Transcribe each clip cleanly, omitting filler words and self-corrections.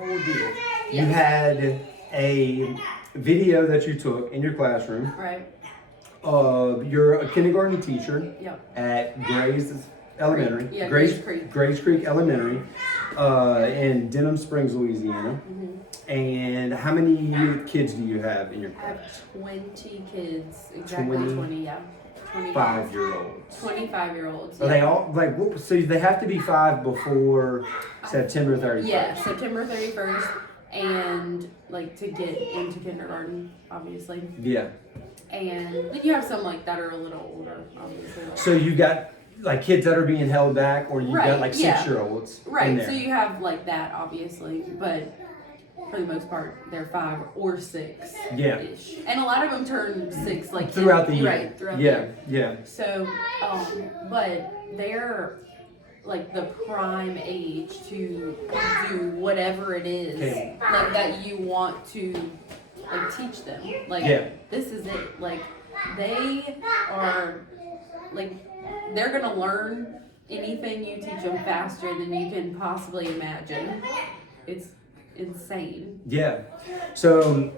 full deal. Yes. You had a video that you took in your classroom. Right. You're a kindergarten teacher Yep. at Grays Elementary. Yeah, Grays Grays Creek. Grays Creek Elementary in Denham Springs, Louisiana. Mm-hmm. And how many kids do you have in your I class? have 20 kids. Exactly 20? 20, yeah. 20. 5-year-olds. 25-year-olds. Are they all like? So they have to be 5 before September 31st. Yeah, September 31st, and like to get into kindergarten, obviously. Yeah. And then you have some like that are a little older, obviously. Like, So you got like kids that are being held back, or you got Right, like yeah. 6-year-olds. in right, there. so you have like that, obviously, but for the most part, they're 5 or 6. Yeah. Ish. And a lot of them turn 6 like Throughout the year. Right, throughout the Yeah. year. Yeah. So, but they're like the prime age to do whatever it is Okay. like that you want to like teach them. Like Yeah. this is it. Like they are like they're gonna learn anything you teach them faster than you can possibly imagine. It's insane. Yeah. So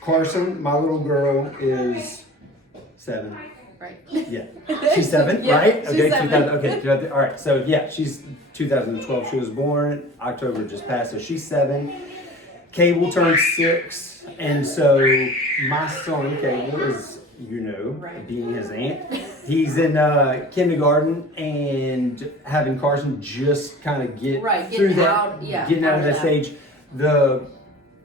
Carson, my little girl, is 7. Right. Yeah. She's 7, Yeah, right? she's Okay. 7. 2000, okay. All right. So yeah, she's 2012. She was born. October just passed, so she's 7. Cable turned 6, and so my son Cable is, Right. being his aunt. He's in kindergarten, and having Carson just kind of get Right, through getting that, out- yeah, getting out of that that. stage. The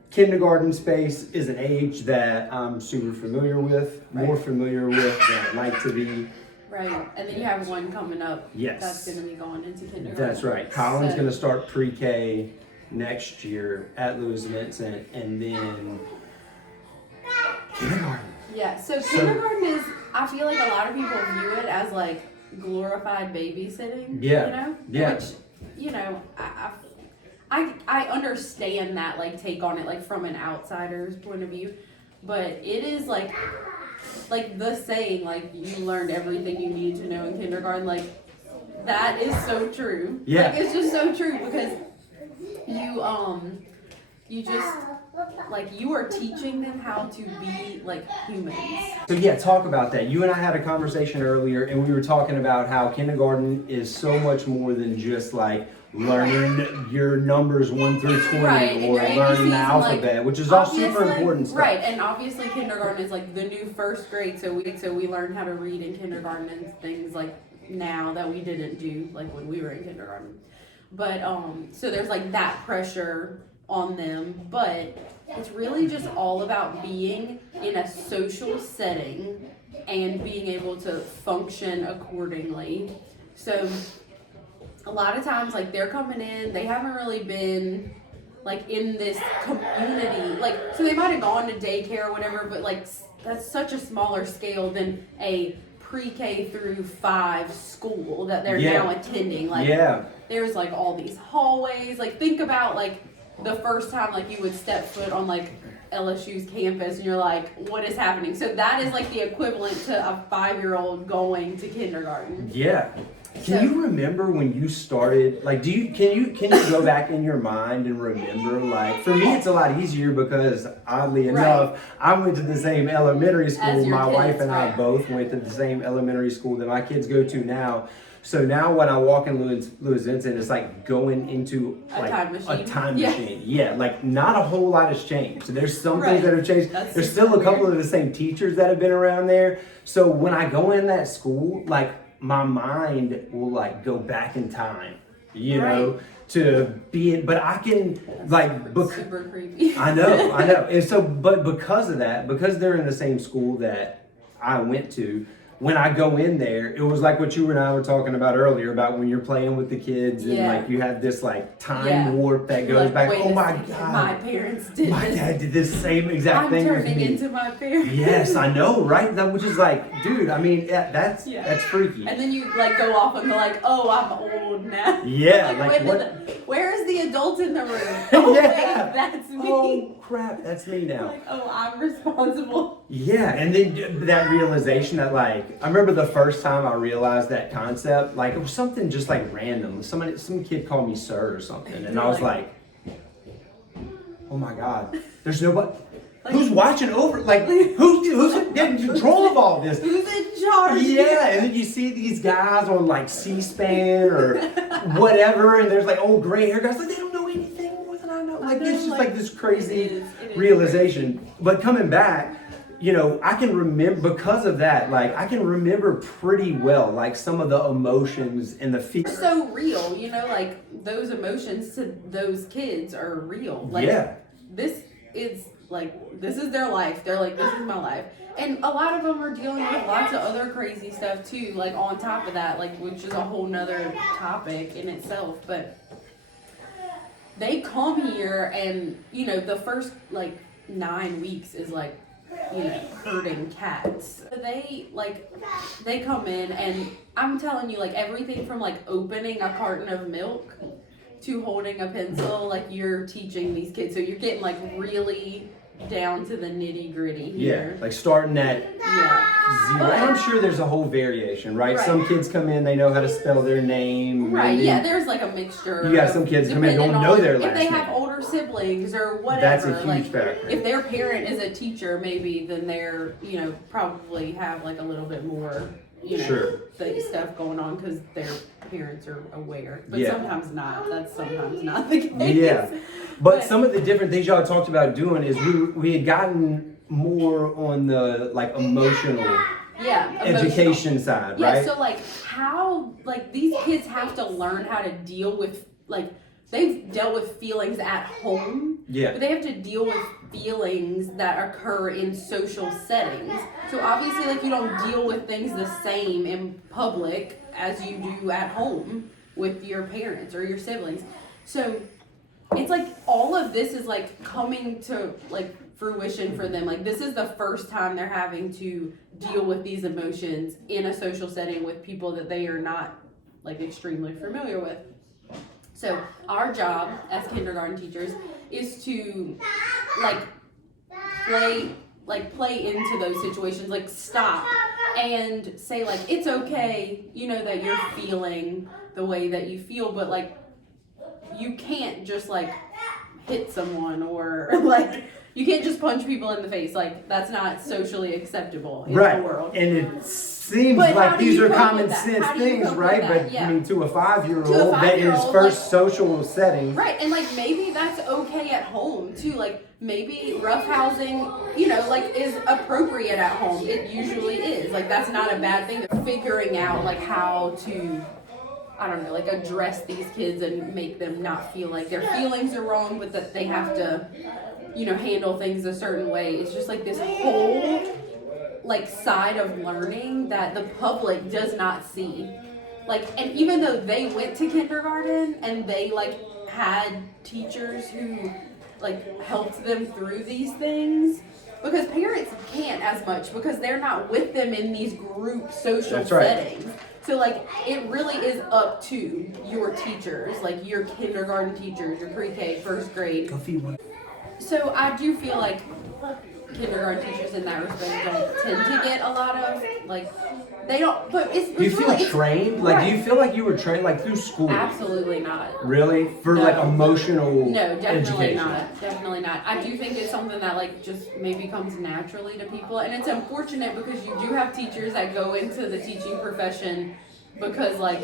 kindergarten space is an age that I'm super familiar with, more Right. familiar with than I'd like to be. Right. And then you have one coming up. Yes. That's gonna be going into kindergarten. That's right. Colin's So- going to start pre-K next year at Lewis Vincent, and then kindergarten. Yeah, so kindergarten is, I feel like a lot of people view it as like glorified babysitting. Yeah, You know? yeah. Which, you know, I understand that like take on it like from an outsider's point of view, but it is like the saying like you learned everything you need to know in kindergarten, like that is so true. Yeah. Like it's just so true because you just like you are teaching them how to be like humans. So yeah, talk about that. You and I had a conversation earlier, and we were talking about how kindergarten is so much more than just like learning your numbers 1 through 20 Right, and or your ABCs learning the and, alphabet, which is all super Obviously- important stuff. Right, and obviously kindergarten is like the new first grade, so we learn how to read in kindergarten and things like now that we didn't do like when we were in kindergarten. But so there's like that pressure on them, but it's really just all about being in a social setting and being able to function accordingly. So a lot of times like they're coming in, they haven't really been like in this community, like so they might have gone to daycare or whatever, but like that's such a smaller scale than a pre-K through 5 school that they're Yeah. now attending. Like Yeah. there's like all these hallways. Like think about like the first time like you would step foot on like LSU's campus and you're like, what is happening? So that is like the equivalent to a 5-year-old going to kindergarten. Yeah. Can So- you remember when you started? Like, can you go back in your mind and remember? Like, for me, it's a lot easier because oddly Right. enough, I went to the same elementary school. As your My kids, wife and I right. both went to the same elementary school that my kids go to now. So now when I walk in Lewis Vincent, it's like going into A like time machine. a time Yeah. machine. Yeah, like not a whole lot has changed. So there's some Right. things that have changed. That's There's so still a couple weird. of the same teachers that have been around there. So when I go in that school, like my mind will like go back in time, you know, to be in, but I can like, Super creepy. I know. And so, but because of that, because they're in the same school that I went to, when I go in there, it was like what you and I were talking about earlier about when you're playing with the kids and Yeah. like you have this like time Yeah. warp that You're goes like, back. wait Oh a my second, God. my parents did My this. dad did this same exact I'm thing with turning me. into my parents. Yes, I know, right? That, which is like, dude, I mean, that's Yeah. freaky. And then you like go off and they're like, oh, I'm old now. Yeah, Like, like when what? did Where is the adult in the room? Oh, Yeah. wait, that's me. Oh crap, that's me now. Like, oh, I'm responsible. Yeah, and then that realization that like I remember the first time I realized that concept, like it was something just like random. Some kid called me sir or something, and I was like, oh my god, there's nobody. Who's watching over? Like, who's getting control of all this? Who's in charge? Yeah, and then you see these guys on like C-SPAN or whatever, and there's like old gray hair guys, like they don't know anything more than I know. Like it's just like this crazy it is realization. But coming back, you know, I can remember because of that. Like I can remember pretty well, like some of the emotions and the feelings. So real, you know, like those emotions to those kids are real. Like Yeah. this is like this is their life. They're like, this is my life. And a lot of them are dealing with lots of other crazy stuff too, like on top of that, like which is a whole nother topic in itself. But they come here and, you know, the first like 9 weeks is like, you know, herding cats. They come in and I'm telling you, like everything from like opening a carton of milk to holding a pencil, like you're teaching these kids. So you're getting like really down to the nitty gritty here. Yeah, like starting at Yeah. zero. And I'm sure there's a whole variation, right? Right. Some kids come in, they know how to spell their name. Right, and then yeah, there's like a mixture. You got of- some kids come in, don't depending know on their if last they have name. older siblings or whatever. That's a huge like, factor. If their parent is a teacher, maybe then they're, you know, probably have like a little bit more, you know, Sure. stuff going on because their parents are aware. But Yeah. sometimes not. That's sometimes not the case. Yeah. But some of the different things y'all talked about doing is we had gotten more on the like emotional Yeah. Emotional. education side, Yeah, right? so like how like these kids have to learn how to deal with like they've dealt with feelings at home, Yeah. but they have to deal with feelings that occur in social settings. So obviously like you don't deal with things the same in public as you do at home with your parents or your siblings. So it's like all of this is like coming to like fruition for them. Like this is the first time they're having to deal with these emotions in a social setting with people that they are not like extremely familiar with. So our job as kindergarten teachers is to play into those situations, like stop and say like it's okay, you know, that you're feeling the way that you feel, but like you can't just like hit someone or like you can't just punch people in the face. Like that's not socially acceptable in Right. the world. And it seems But how like do these you are cope common with that? sense How do you things, cope with right? that? But Yeah. I mean, to a 5-year-old, To a that is 5-year-old, first like- social setting. Right, and like maybe that's okay at home too. Like maybe roughhousing, you know, like is appropriate at home. It usually is. Like that's not a bad thing. Figuring out like how to, I don't know, like address these kids and make them not feel like their feelings are wrong, but that they have to, you know, handle things a certain way. It's just like this whole like side of learning that the public does not see. Like, and even though they went to kindergarten and they like had teachers who like helped them through these things, because parents can't as much because they're not with them in these group social That's right. settings. So like it really is up to your teachers, like your kindergarten teachers, your pre-K, first grade. Go feed one. So I do feel like kindergarten teachers in that respect don't tend to get a lot of like they don't. But it's Do you feel really, it's- trained? Like, do right. you feel like you were trained like through school? Absolutely not. Really? For No. like emotional No, definitely education? not. Definitely not. I do think it's something that like just maybe comes naturally to people, and it's unfortunate because you do have teachers that go into the teaching profession because like,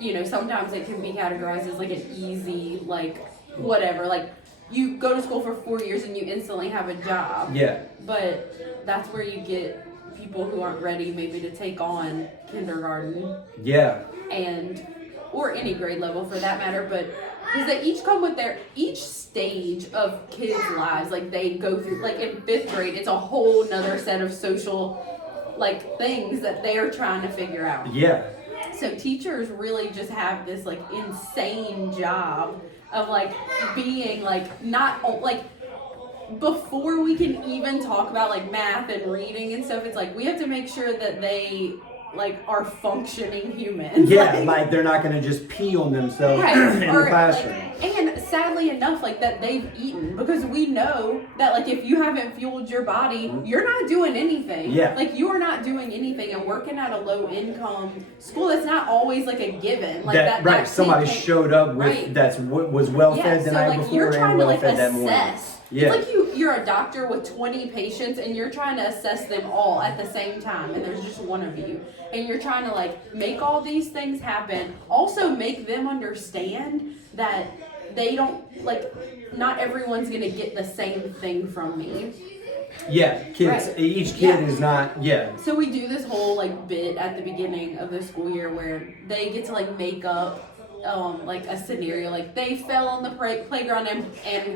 you know, sometimes it can be categorized as like an easy like whatever, like you go to school for 4 years and you instantly have a job. Yeah. But that's where you get people who aren't ready maybe to take on kindergarten Yeah. and or any grade level for that matter, but because they each come with their each stage of kids' lives, like they go through, like in 5th grade it's a whole nother set of social like things that they're trying to figure out. Yeah. So teachers really just have this like insane job of like being like not like before we can even talk about like math and reading and stuff, it's like we have to make sure that they like are functioning humans. Yeah, like they're not going to just pee on themselves Right. in the Or, classroom. and sadly enough, like that they've eaten, because we know that like if you haven't fueled your body, you're not doing anything. Yeah. Like you are not doing anything, and working at a low income school, that's not always like a given. Like Right. that Somebody kid can't- showed up with Right. that's what was well fed the so night like before you're and trying to well like fed that morning. assess. Yeah. It's like you're a doctor with 20 patients and you're trying to assess them all at the same time, and there's just one of you. And you're trying to like make all these things happen. Also make them understand that they don't like not everyone's gonna get the same thing from me. Yeah, kids. Right. Each kid Yeah. is not. Yeah. So we do this whole like bit at the beginning of the school year where they get to like make up like a scenario, like they fell on the playground and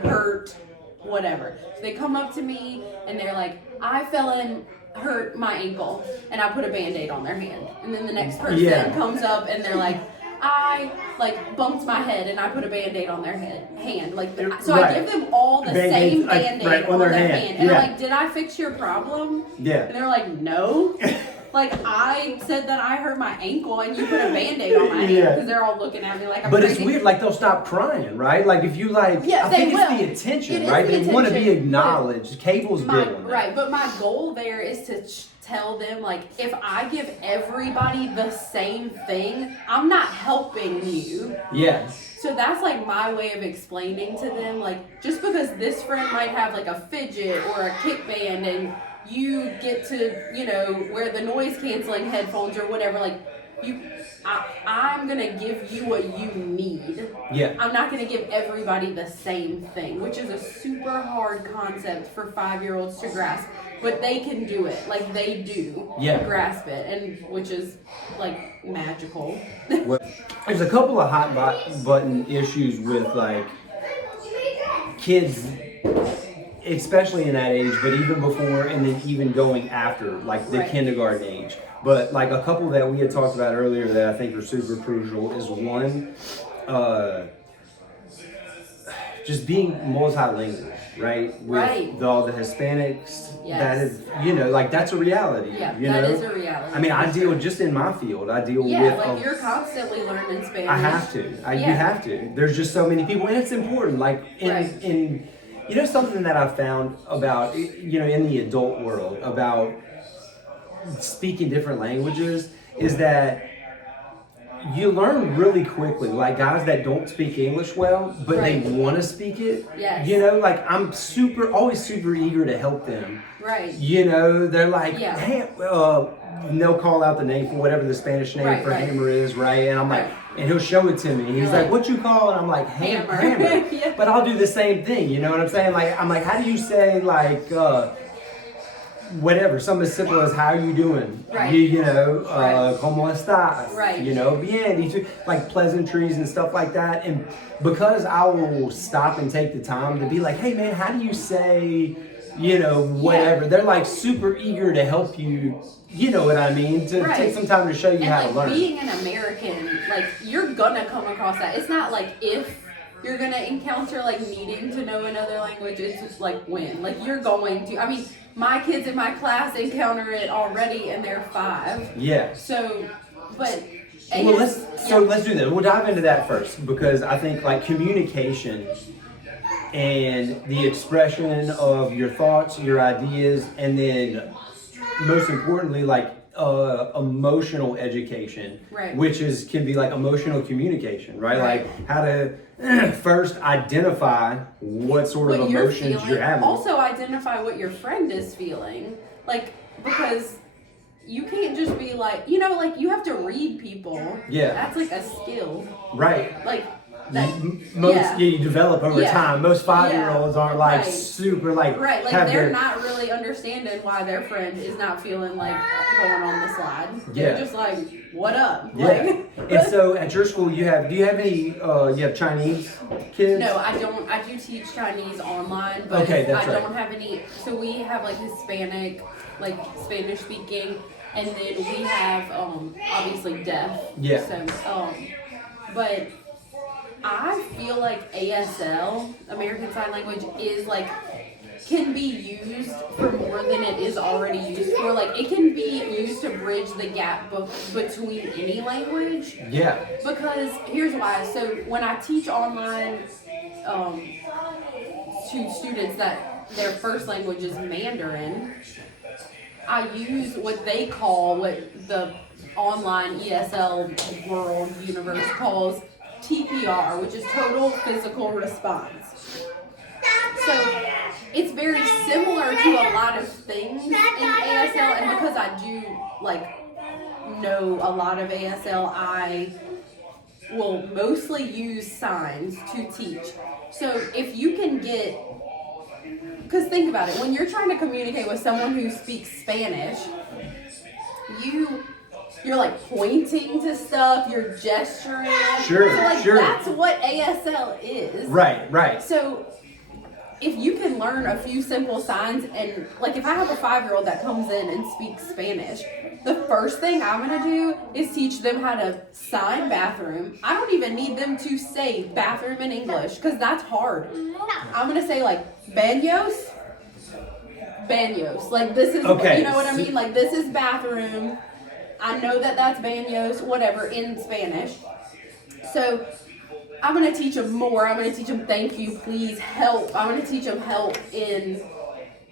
hurt whatever. So they come up to me and they're like, I fell and hurt my ankle, and I put a Band-Aid on their hand. And then the next person comes up and they're like, I like bumped my head and I put a Band-Aid on their hand. Like so I give them all the Band-Aids, same Band-Aid right, on their hand. And yeah. I'm like, did I fix your problem? Yeah. And they're like, no. Like I said that I hurt my ankle and you put a Band-Aid on my hand, Yeah. because they're all looking at me like I'm But crazy. it's weird, like they'll stop crying, right? Like if you like, Yeah, I they think will. it's the attention, It is right? the They want to be attention, acknowledged. Cable's big on that. Right, but my goal there is to tell them, like, if I give everybody the same thing, I'm not helping you. Yeah. So that's like my way of explaining to them, like, just because this friend might have like a fidget or a kick band and you get to, you know, wear the noise canceling headphones or whatever, like, I'm gonna give you what you need. Yeah. I'm not gonna give everybody the same thing, which is a super hard concept for 5-year-olds to grasp. But they can do it, like they do. Yeah. Grasp it, and which is like magical. Well, there's a couple of hot button issues with like kids, especially in that age, but even before and then even going after like the Right. kindergarten age. But like a couple that we had talked about earlier that I think are super crucial is one, just being multilingual, right? With Right. all the Hispanics, Yes. that is, you know, like that's a reality. Yeah, you that know? is a reality. I mean, I deal just in my field. I deal Yeah, with. like you're constantly learning Spanish. I have to. You Yeah. have to. There's just so many people, and it's important. Like Right. in you know something that I've found about you know in the adult world about speaking different languages is that you learn really quickly. Like guys that don't speak English well, but Right. they want to speak it. Yes. You know, like I'm always super eager to help them. Right. You know, they're like, Yeah. hey, and they'll call out the name for whatever the Spanish name Right, for right. hammer is, right? And I'm like, Right. and he'll show it to me. He's You're like, like, what you call it? I'm like, hammer. Hammer. Yeah. But I'll do the same thing, you know what I'm saying? Like, I'm like, how do you say, like, whatever, something as simple as how you doing? Right. You know, Right. como estás? Right. You know, bien, like pleasantries and stuff like that. And because I will stop and take the time to be like, hey man, how do you say, you know, whatever? Yeah. They're like super eager to help you. You know what I mean? To Right. take some time to show you And how like to learn. being an American, like you're gonna come across that. It's not like if you're gonna encounter like needing to know another language, it's just like when. Like you're going to. I mean, my kids in my class encounter it already, and they're 5. Yeah. So, but. Well, let's do that. We'll dive into that first because I think like communication and the expression of your thoughts, your ideas, and then most importantly, like emotional education, Right. which can be like emotional communication, right? Right. Like how to first identify what sort of what you're emotions feeling. you're having. Also identify what your friend is feeling. Like, because you can't just be like, you know, like you have to read people. Yeah. That's like a skill. Right. Like, that, Most you develop over Yeah. time. Most 5-year-olds aren't like Right. super like right, like have they're their, not really understanding why their friend is not feeling like going on the slide. Yeah. They're just like, what up? Yeah. Like, And so at your school do you have any you have Chinese kids? no, I don't. I do teach Chinese online, but Okay, that's I right. don't have any. So we have like Hispanic, like Spanish speaking, and then we have obviously deaf. Yeah. So but I feel like ASL, American Sign Language, is like can be used for more than it is already used for. Like, it can be used to bridge the gap between any language. Yeah. Because here's why. So when I teach online to students that their first language is Mandarin, I use what they call, what the online ESL world universe calls TPR, which is total physical response. So it's very similar to a lot of things in ASL, and because I do know a lot of ASL, I will mostly use signs to teach. So if you can get, because think about it, when you're trying to communicate with someone who speaks Spanish, you're like pointing to stuff, you're gesturing. Sure, so sure. That's what ASL is. Right. So if you can learn a few simple signs, and like if I have a 5-year-old that comes in and speaks Spanish, the first thing I'm gonna do is teach them how to sign bathroom. I don't even need them to say bathroom in English, because that's hard. I'm gonna say like baños. Like this is, okay. You know what I mean? Like this is bathroom. I know that that's baños, whatever, in Spanish. So I'm going to teach them more. I'm going to teach them thank you, please, help. I'm going to teach them help in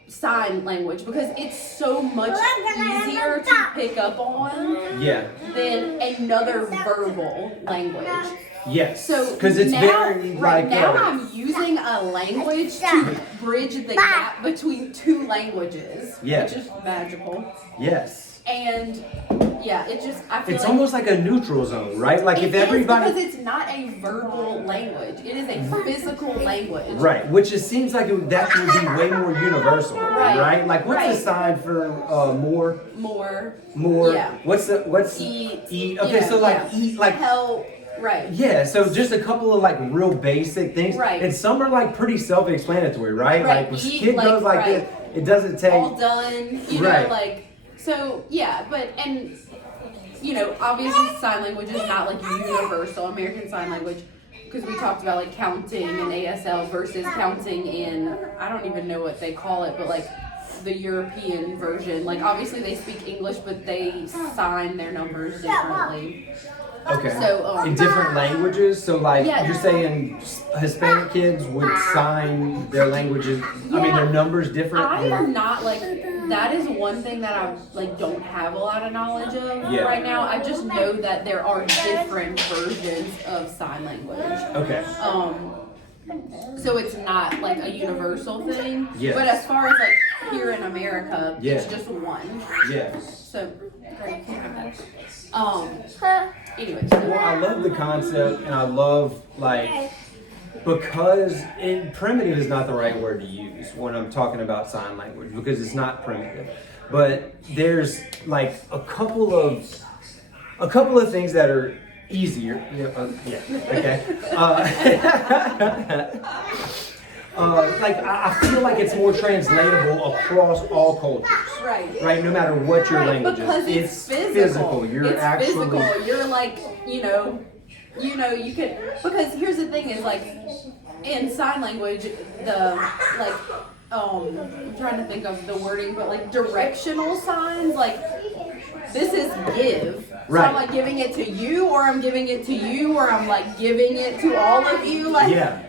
sign language, because it's so much easier to pick up on than another verbal language. Yes. So because it's very now I'm using a language to bridge the gap between two languages, which is magical. Yes. And I feel it's almost like a neutral zone, right? Like if everybody, because it's not a verbal language, it is a physical language. Right, which it seems like that would be way more universal, right? Like what's the sign for more? More. Yeah. What's eat? Okay, so eat, like help. Right. Yeah, so just a couple of like real basic things. Right. And some are like pretty self-explanatory, right? Like when kid goes like this, it doesn't take all done, you know, like. So, obviously sign language is not like universal American Sign Language, because we talked about like counting in ASL versus counting in, I don't even know what they call it, but like the European version. Like obviously they speak English, but they sign their numbers differently. Okay. So, in different languages, so like you're saying Hispanic kids would sign their languages, their numbers different? I am not like, that is one thing that I like don't have a lot of knowledge of right now. I just know that there are different versions of sign language. Okay. So it's not like a universal thing. Yes. But as far as like here in America, it's just one. Yeah. So great, can have that. Anyways. Well, I love the concept, and I love because primitive is not the right word to use when I'm talking about sign language, because it's not primitive. But there's like a couple of things that are easier. Okay. I feel like it's more translatable across all cultures. Right. No matter what your language because is. It's physical. You're physical. You're like, you can, because here's the thing is like, in sign language, I'm trying to think of the wording, but like directional signs, like this is give. So I'm like giving it to you, or I'm giving it to you, or I'm like giving it to all of you.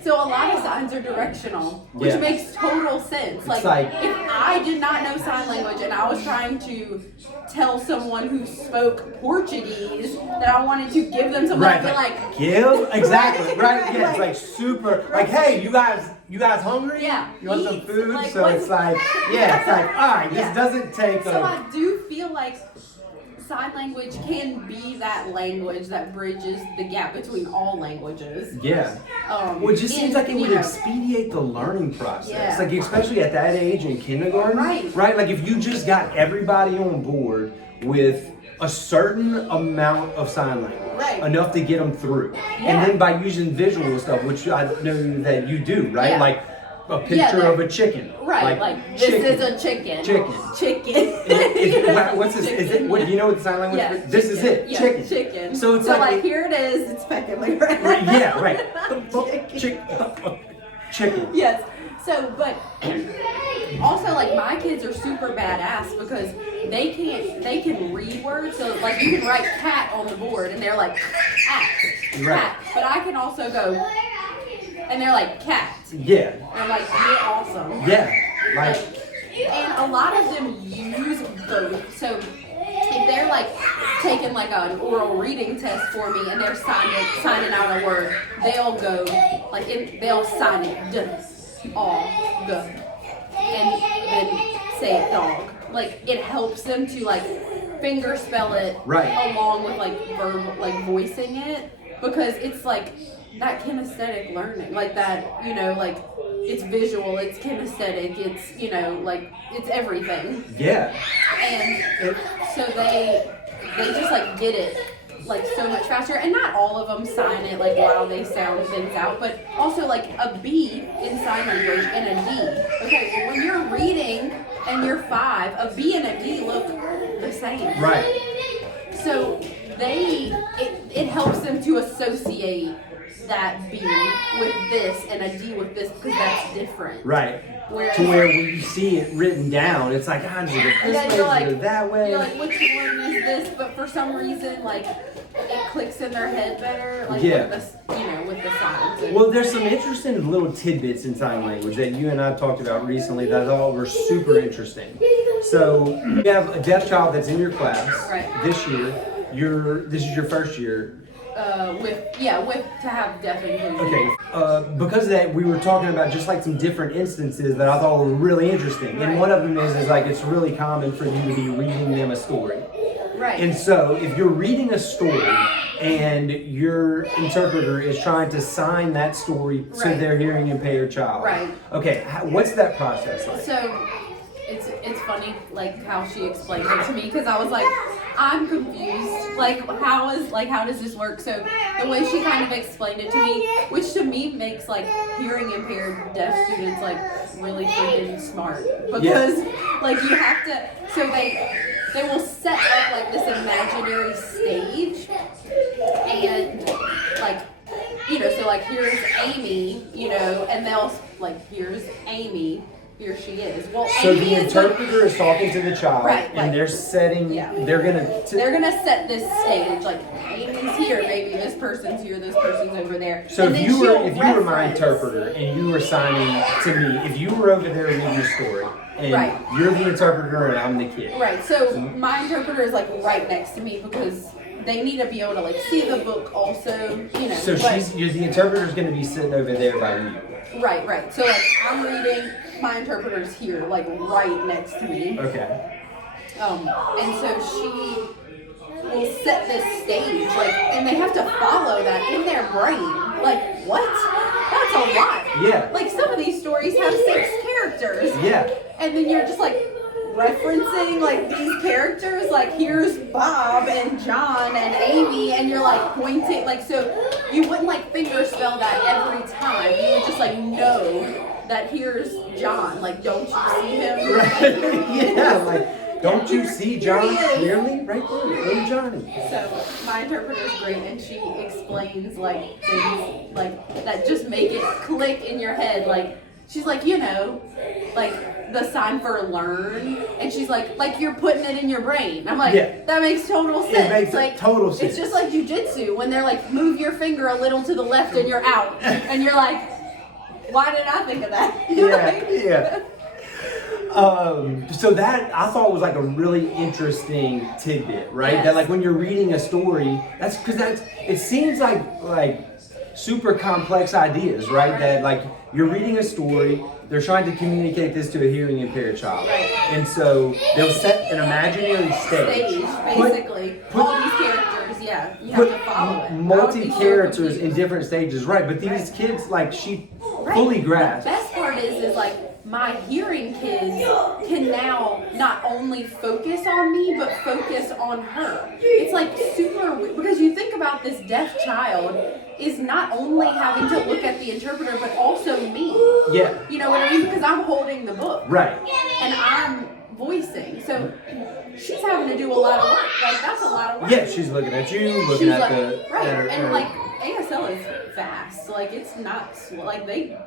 So a lot of signs are directional, which makes total sense. Like if I did not know sign language and I was trying to tell someone who spoke Portuguese that I wanted to give them something, I'd be like, give? Exactly, right? Yeah, it's like super, like, hey, you guys hungry? Yeah. You want some food? So it's like, all right, this doesn't take So I do feel like sign language can be that language that bridges the gap between all languages. Yeah. Well, it just seems like it would expedite the learning process. Like, especially at that age in kindergarten. Right? Like, if you just got everybody on board with a certain amount of sign language, enough to get them through. And then by using visual stuff, which I know that you do, right? Like, a picture of a chicken. Right, like this is a chicken. What's this? Is it? What do you know what the sign language? Yeah, this is it. Chicken. So it's like here it is. It's pecking like right. Yeah, right. Chicken. Yes. So, but also like my kids are super badass because they can read words. So like you can write cat on the board and they're like cat, cat. But I can also go and they're like cat. Yeah. And I'm like, you're awesome. Yeah. Like, and a lot of them use both. So if they're like taking like an oral reading test for me and they're signing out a word, they'll go like they'll sign it go and then say it dog. Like it helps them to like finger spell it right. along with like verbal like voicing it, because it's like that kinesthetic learning, like that, you know, like it's visual, it's kinesthetic, it's, you know, like it's everything. Yeah. And so they just like get it like so much faster, and not all of them sign it like while they sound things out, but also like a B in sign language and a D. Okay, well when you're reading and you're 5, a B and a D look the same. Right. So it helps them to associate that B with this and a D with this because that's different. Right. Whereas, to where when you see it written down, it's like, ah, is it this way, is it that way? You're like, which one is this? But for some reason, like, it clicks in their head better, like, yeah. with the, you know, with the signs. Well, there's some interesting little tidbits in sign language that you and I talked about recently that I thought were super interesting. So, you have a deaf child that's in your class this year. This is your first year. With to have deaf inclusion. Okay, because of that, we were talking about just like some different instances that I thought were really interesting. And one of them is like it's really common for you to be reading them a story. Right. And so if you're reading a story and your interpreter is trying to sign that story to their hearing impaired child. Right. Okay, what's that process like? So it's funny like how she explained it to me, because I was like, I'm confused. Like how does this work? So the way she kind of explained it to me, which to me makes like hearing impaired deaf students like really freaking smart, because like you have to. So they will set up like this imaginary stage, and like, you know, so like here's Amy, you know, and they'll like here's Amy. Here she is. Well, so Amy the interpreter is talking to the child, and they're setting. Yeah. They're gonna set this stage. Like Amy's here, maybe this person's here, this person's over there. So if you were my interpreter and you were signing to me, if you were over there reading your story, and you're the interpreter and I'm the kid. Right. So my interpreter is like right next to me because they need to be able to like see the book also, you know. So the interpreter's going to be sitting over there by you. Right. So like I'm reading, my interpreter's here, like right next to me. Okay. And so she will set this stage, like, and they have to follow that in their brain. Like, what? That's a lot. Yeah. Like some of these stories have 6 characters. Yeah. And then you're just like referencing like these characters, like here's Bob and John and Amy, and you're like pointing, like, so you wouldn't like finger spell that every time. You would just like know that here's John, like, don't you see him? Right. Yeah, like, don't you see John clearly? Right there, little Johnny. So my interpreter's great, and she explains like things like that just make it click in your head. Like she's like, you know, like the sign for learn, and she's like you're putting it in your brain. I'm like, that makes total sense. It makes like total sense. It's just like jujitsu when they're like, move your finger a little to the left and you're out, and you're like, why did I think of that? Yeah. So that I thought was like a really interesting tidbit, right? Yes. That like when you're reading a story, it seems like super complex ideas, right? That like you're reading a story, they're trying to communicate this to a hearing impaired child, and so they'll set an imaginary stage, basically. All these characters, you have to follow it. Multi-characters in different stages, right? But these kids, like she fully grasps. The best part is like my hearing kids can now not only focus on me, but focus on her. It's like super weird, because you think about this deaf child is not only having to look at the interpreter, but also me. Yeah. You know what I mean? Because I'm holding the book. Right. And I'm voicing. So she's having to do a lot of work. Like, that's a lot of work. Yeah, she's looking at you, looking at the... Right. And like, ASL ASL is fast. Like it's not slow. Like they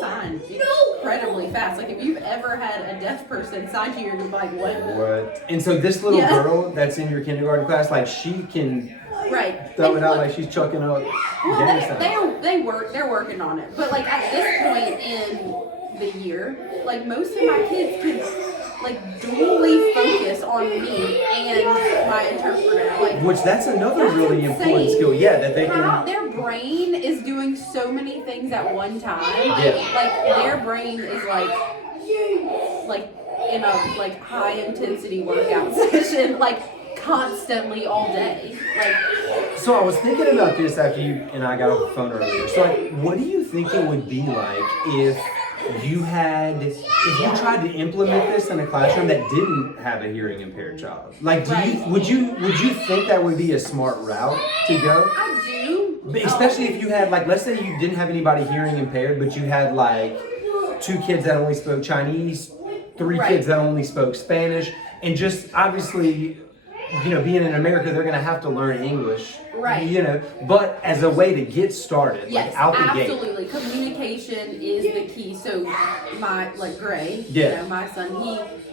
sign incredibly fast. Like if you've ever had a deaf person sign to you, you're like, what? And so this little Yeah. girl that's in your kindergarten class, like she can Right. throw And it out look, like she's chucking up. well, gang signs. they're working on it. But like at this point in the year, like most of my kids can like dually focus on me and my interpreter. Like Which that's another that's really important insane. skill. Yeah, that they how can. their brain is doing so many things at one time. Yeah. Like their brain is like in a like high intensity workout session, like constantly all day. Like So I was thinking about this after you and I got off the phone earlier. So like, what do you think it would be like if you tried to implement this in a classroom that didn't have a hearing impaired child? Like, would you think that would be a smart route to go? I do. Especially if you had, like, let's say you didn't have anybody hearing impaired, but you had like 2 kids that only spoke Chinese, 3 Right. kids that only spoke Spanish, and just obviously, being in America, they're gonna have to learn English. Right. But as a way to get started, Yes, like out the gate. absolutely. Communication is the key. So Gray, Yeah. my son,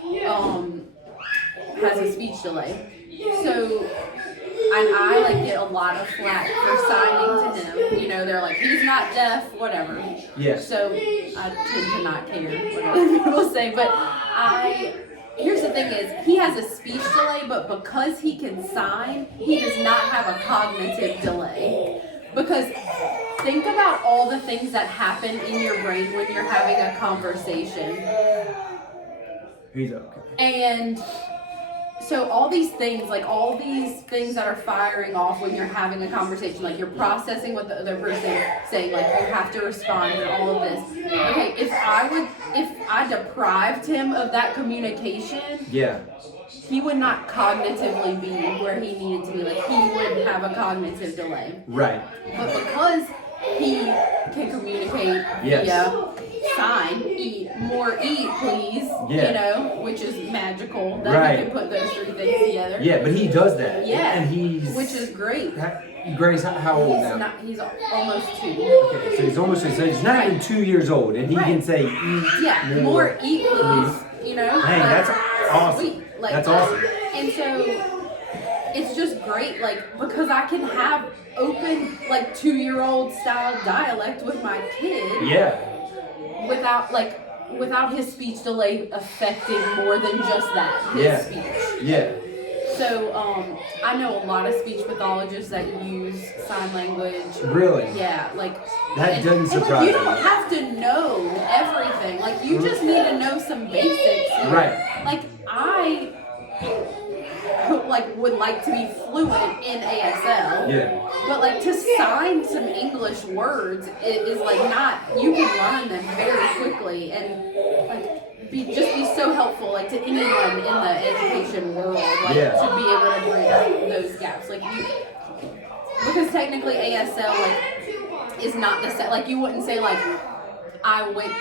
he has a speech delay. So and I like get a lot of flack for signing to him. They're like, he's not deaf, whatever. Yes. So I tend to not care what other people say, but here's the thing is, he has a speech delay, but because he can sign, he does not have a cognitive delay. Because think about all the things that happen in your brain when you're having a conversation. He's okay. And so all these things that are firing off when you're having a conversation, like you're processing what the other person saying, like you have to respond and all of this. Okay, if I deprived him of that communication, Yeah. he would not cognitively be where he needed to be. Like he would have a cognitive delay. Right. But because he can communicate via sign, eat, please, Yeah. which is magical that Right. he can put those 3 things together. Yeah, but he does that. Yeah. And Which is great. Grace, how old now? He's almost 2. Okay, so he's almost, so he's not even 2 years old, and he can say, eat Yeah, more eat, please. Hey, that's awesome. Sweet. Like, That's awesome. And so it's just great, like, because I can have open, like, 2-year-old style dialect with my kid. Yeah. Without his speech delay affecting more than just that, his speech. Yeah. So, I know a lot of speech pathologists that use sign language. Really? Yeah, like That doesn't and, surprise like, you me. don't have to know everything. Like you just need to know some basics. Right. Like I would like to be fluent in ASL. Yeah. But like to sign some English words is like not, you can learn them very quickly and like just be so helpful like to anyone in the education world, like to be able to bridge those gaps. Like because technically ASL like is not the same. Like you wouldn't say like I went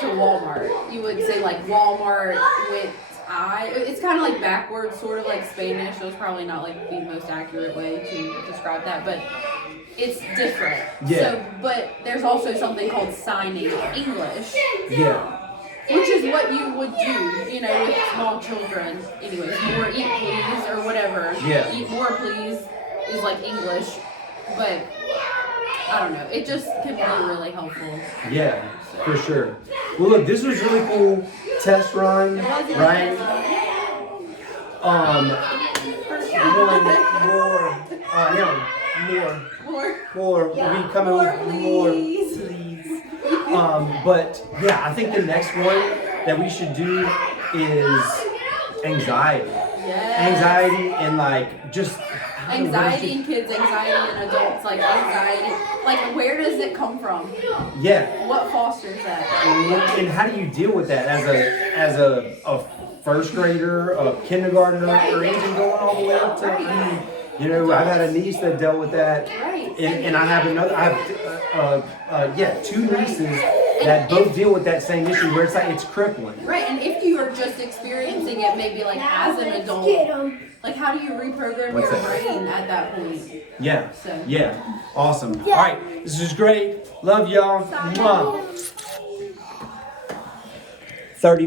to Walmart. You would say like Walmart went. It's kind of like backwards, sort of like Spanish. So it's probably not like the most accurate way to describe that, but it's different. Yeah. So, but there's also something called signing English. Yeah. Which is what you would do, with small children. Anyways, more eat please or whatever. Yeah. Eat more please is like English, but I don't know. It just can be really helpful. Yeah, for sure. Well, look, this was really cool test run, right? One more. We'll be coming with more, please. But yeah, I think the next one that we should do is anxiety. Yes. Anxiety and like just Anxiety in kids, anxiety in adults, like anxiety. Like where does it come from? Yeah. What fosters that? And how do you deal with that as a first grader, a kindergartner, or even going all the way up to I've had a niece that dealt with that, Right. and I have 2 nieces that both deal with that same issue where it's like it's crippling. Right, and if you are just experiencing it maybe like as an adult, like how do you reprogram What's your that? brain at that point? Yeah. So. Yeah. Awesome. All right. This is great. Love y'all. Mwah. 30